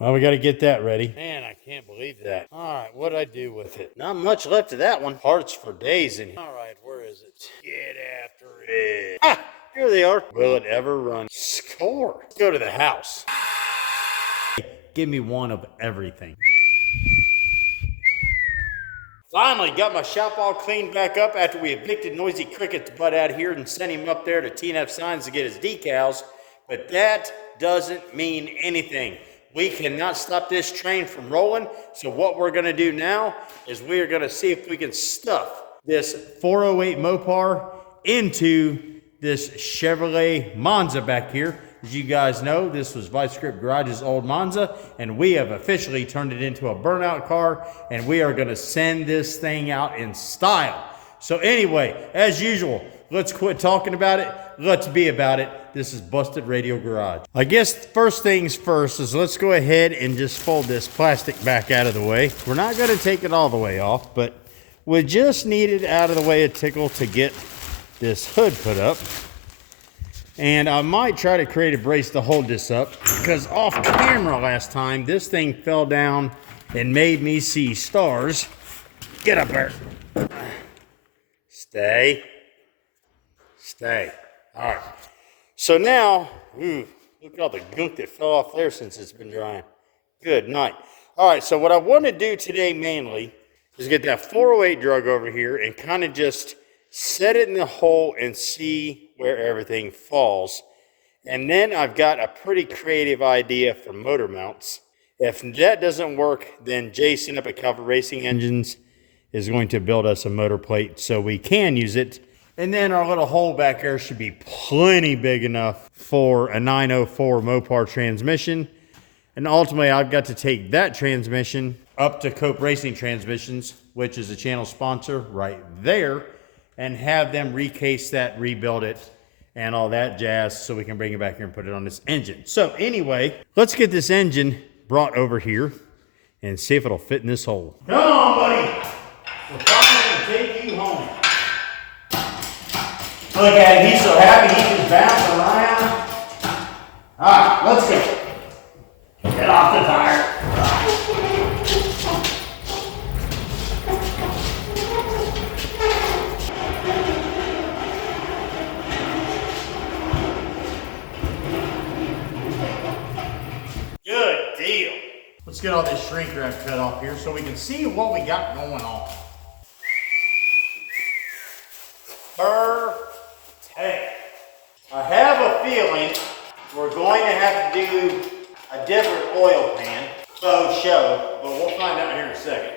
Well, we got to get that ready. Man, I can't believe that. All right, what'd I do with it? Not much left of that one. Parts for days in here. All right, where is it? Get after it. Ah, here they are. Will it ever run? Score. Let's go to the house. Give me one of everything. Finally got my shop all cleaned back up after we evicted Noisy Cricket's butt out here and sent him up there to TNF Signs to get his decals. But that doesn't mean anything. We cannot stop this train from rolling. So what we're gonna do now is we are gonna see if we can stuff this 408 Mopar into this Chevrolet Monza back here. As you guys know, this was Vice Grip Garage's old Monza, and we have officially turned it into a Burnout car, and we are gonna send this thing out in style. So anyway, as usual, let's quit talking about it. Let's be about it. This is Busted Radio Garage. I guess first things first is let's go ahead and just fold this plastic back out of the way. We're not gonna take it all the way off, but we just need it out of the way a tickle to get this hood put up. And I might try to create a brace to hold this up because off camera last time, this thing fell down and made me see stars. Get up there. Stay. Stay. All right. So now, look at all the gunk that fell off there since it's been drying. Good night. All right, so what I want to do today mainly is get that 408 drug over here and kind of just set it in the hole and see where everything falls. And then I've got a pretty creative idea for motor mounts. If that doesn't work, then Jason up at Calvert Racing Engines is going to build us a motor plate so we can use it. And then our little hole back there should be plenty big enough for a 904 Mopar transmission. And ultimately, I've got to take that transmission up to Cope Racing Transmissions, which is a channel sponsor right there, and have them recase that, rebuild it, and all that jazz so we can bring it back here and put it on this engine. So anyway, let's get this engine brought over here and see if it'll fit in this hole. Come on, buddy. We're finally going to take you home. Look at him, he's so happy, he's just bouncing around. All right, let's go. Get off the tire. Good deal. Let's get all this shrink wrap cut off here so we can see what we got going on. Perfect. I have a feeling we're going to have to do a different oil pan, faux show, but we'll find out here in a second.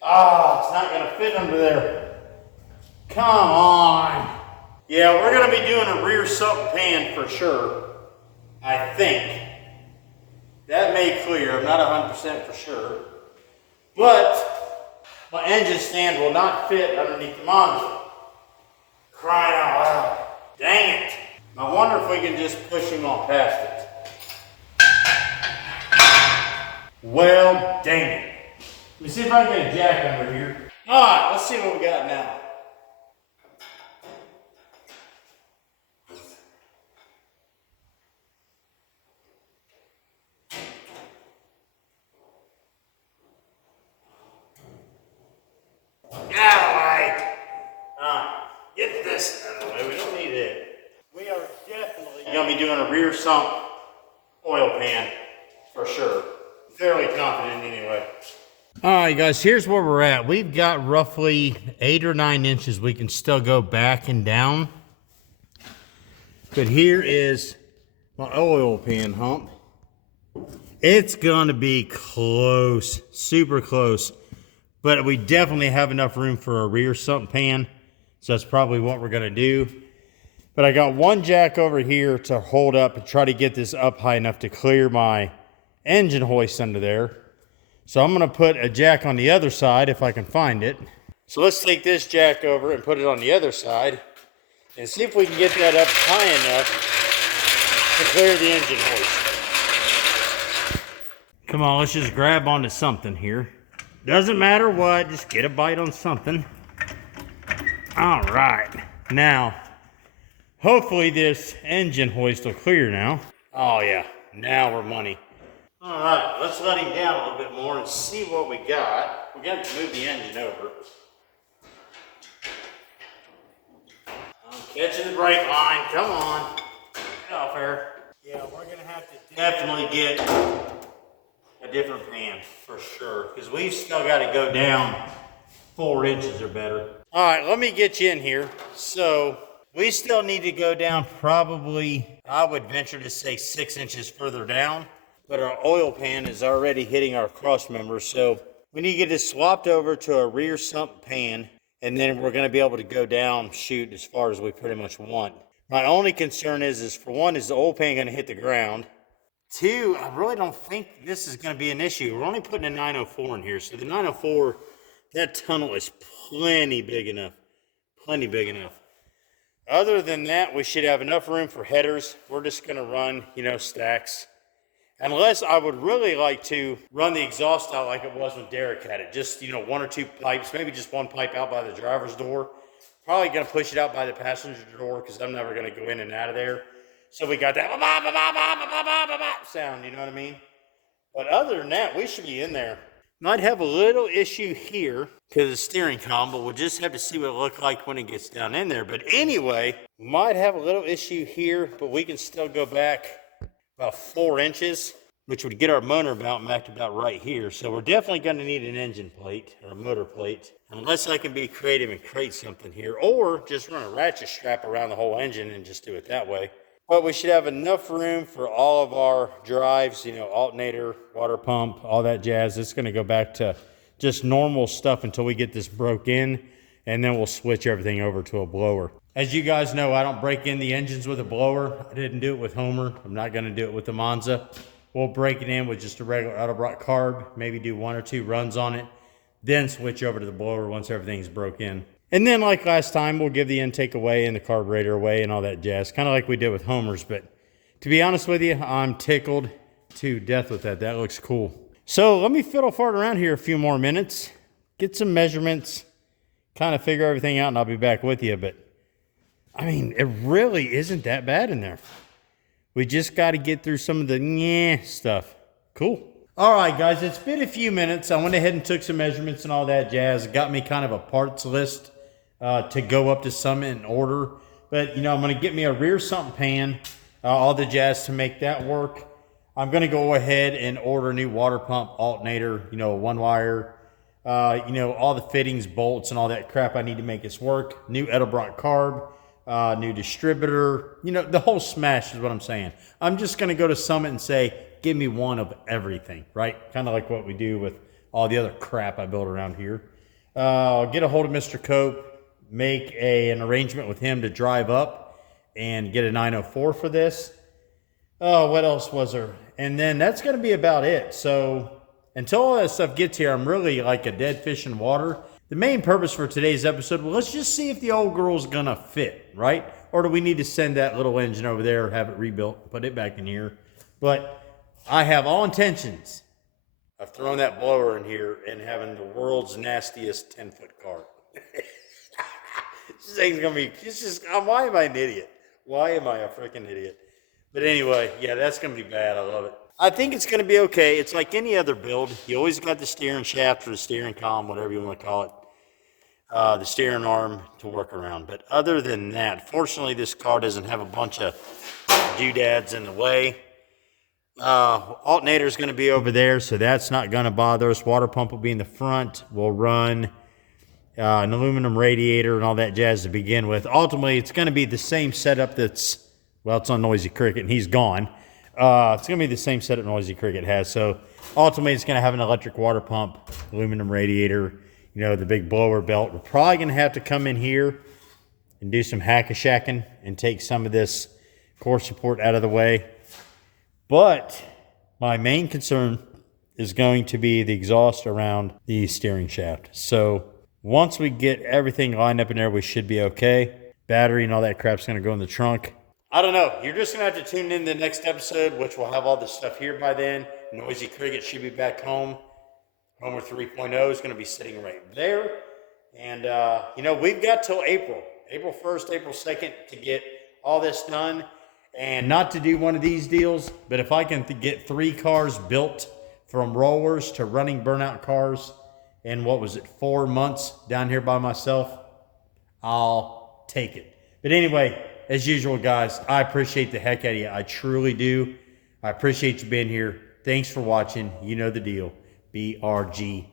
Ah, it's not going to fit under there. Come on. Yeah, we're going to be doing a rear sump pan for sure, I think. That may clear, I'm not 100% for sure. But my engine stand will not fit underneath the Monza. Crying out loud. Dang it. I wonder if we can just push him on past it. Well, dang it. Let me see if I can get a jack under here. All right, let's see what we got now. Get this out of the way, we don't need it. We are definitely gonna be doing a rear sump oil pan for sure. Fairly confident anyway. All right guys, here's where we're at. We've got roughly 8 or 9 inches we can still go back and down. But here is my oil pan hump. It's gonna be close, super close. But we definitely have enough room for a rear sump pan. So that's probably what we're gonna do. But I got one jack over here to hold up and try to get this up high enough to clear my engine hoist under there. So I'm gonna put a jack on the other side if I can find it. So let's take this jack over and put it on the other side and see if we can get that up high enough to clear the engine hoist. Come on, let's just grab onto something here. Doesn't matter what, just get a bite on something. All right, now, hopefully this engine hoist will clear now. Oh yeah, now we're money. All right, let's let him down a little bit more and see what we got. We got to move the engine over. I'm catching the brake line, come on. Get off there. Yeah, we're gonna have to definitely get a different pan for sure, because we've still got to go down 4 inches or better. All right, let me get you in here. So we still need to go down probably, I would venture to say 6 inches further down, but our oil pan is already hitting our cross members. So we need to get this swapped over to a rear sump pan, and then we're gonna be able to go down, shoot as far as we pretty much want. My only concern is for one, is the oil pan gonna hit the ground? 2, I really don't think this is going to be an issue. We're only putting a 904 in here. So the 904, that tunnel is plenty big enough. Plenty big enough. Other than that, we should have enough room for headers. We're just going to run, stacks. Unless I would really like to run the exhaust out like it was when Derek had it. Just, 1 or 2 pipes, maybe just 1 pipe out by the driver's door. Probably going to push it out by the passenger door because I'm never going to go in and out of there. So we got that sound, you know what I mean? But other than that, we should be in there. Might have a little issue here because of the steering column, but we'll just have to see what it looks like when it gets down in there. But anyway, might have a little issue here, but we can still go back about 4 inches, which would get our motor mount back to about right here. So we're definitely going to need an engine plate or a motor plate, unless I can be creative and create something here, or just run a ratchet strap around the whole engine and just do it that way. But we should have enough room for all of our drives, alternator, water pump, all that jazz. It's going to go back to just normal stuff until we get this broke in, and then we'll switch everything over to a blower. As you guys know, I don't break in the engines with a blower. I didn't do it with Homer. I'm not going to do it with the Monza. We'll break it in with just a regular Autobrock carb, maybe do 1 or 2 runs on it, then switch over to the blower once everything's broke in. And then like last time, we'll give the intake away and the carburetor away and all that jazz, kind of like we did with Homer's. But to be honest with you, I'm tickled to death with that. That looks cool. So let me fiddle fart around here a few more minutes, get some measurements, kind of figure everything out, and I'll be back with you. But I mean, it really isn't that bad in there. We just got to get through some of the stuff. Cool. All right, guys, it's been a few minutes. I went ahead and took some measurements and all that jazz. Got me kind of a parts list to go up to Summit and order. But, I'm going to get me a rear sump pan, all the jazz to make that work. I'm going to go ahead and order a new water pump, alternator, a 1-wire, all the fittings, bolts, and all that crap I need to make this work. New Edelbrock carb, new distributor, the whole smash is what I'm saying. I'm just going to go to Summit and say, give me one of everything, right? Kind of like what we do with all the other crap I build around here. I'll get a hold of Mr. Cope, make an arrangement with him to drive up and get a 904 for this. Oh, what else was there? And then that's going to be about it. So until all that stuff gets here, I'm really like a dead fish in water. The main purpose for today's episode, well, let's just see if the old girl's going to fit, right? Or do we need to send that little engine over there, have it rebuilt, put it back in here? But I have all intentions of throwing that blower in here and having the world's nastiest 10-foot car. This thing's going to be, why am I an idiot? Why am I a freaking idiot? But anyway, yeah, that's going to be bad. I love it. I think it's going to be okay. It's like any other build. You always got the steering shaft or the steering column, whatever you want to call it, the steering arm to work around. But other than that, fortunately, this car doesn't have a bunch of doodads in the way. Alternator is going to be over there, so that's not going to bother us. Water pump will be in the front. We'll run an aluminum radiator and all that jazz to begin with. Ultimately, it's going to be the same setup that's, it's on Noisy Cricket, and he's gone. It's going to be the same setup Noisy Cricket has. So ultimately, it's going to have an electric water pump, aluminum radiator, the big blower belt. We're probably going to have to come in here and do some hack-a-shacking and take some of this core support out of the way. But my main concern is going to be the exhaust around the steering shaft. So once we get everything lined up in there, we should be okay. Battery and all that crap's going to go in the trunk. I don't know. You're just going to have to tune in to the next episode, which will have all this stuff here by then. Noisy Cricket should be back home. Homer 3.0 is going to be sitting right there. And, you know, we've got till April 1st, April 2nd to get all this done. And not to do one of these deals, but if I can get 3 cars built from rollers to running Burnout cars in, what was it, 4 months down here by myself, I'll take it. But anyway, as usual, guys, I appreciate the heck out of you. I truly do. I appreciate you being here. Thanks for watching. You know the deal. BRG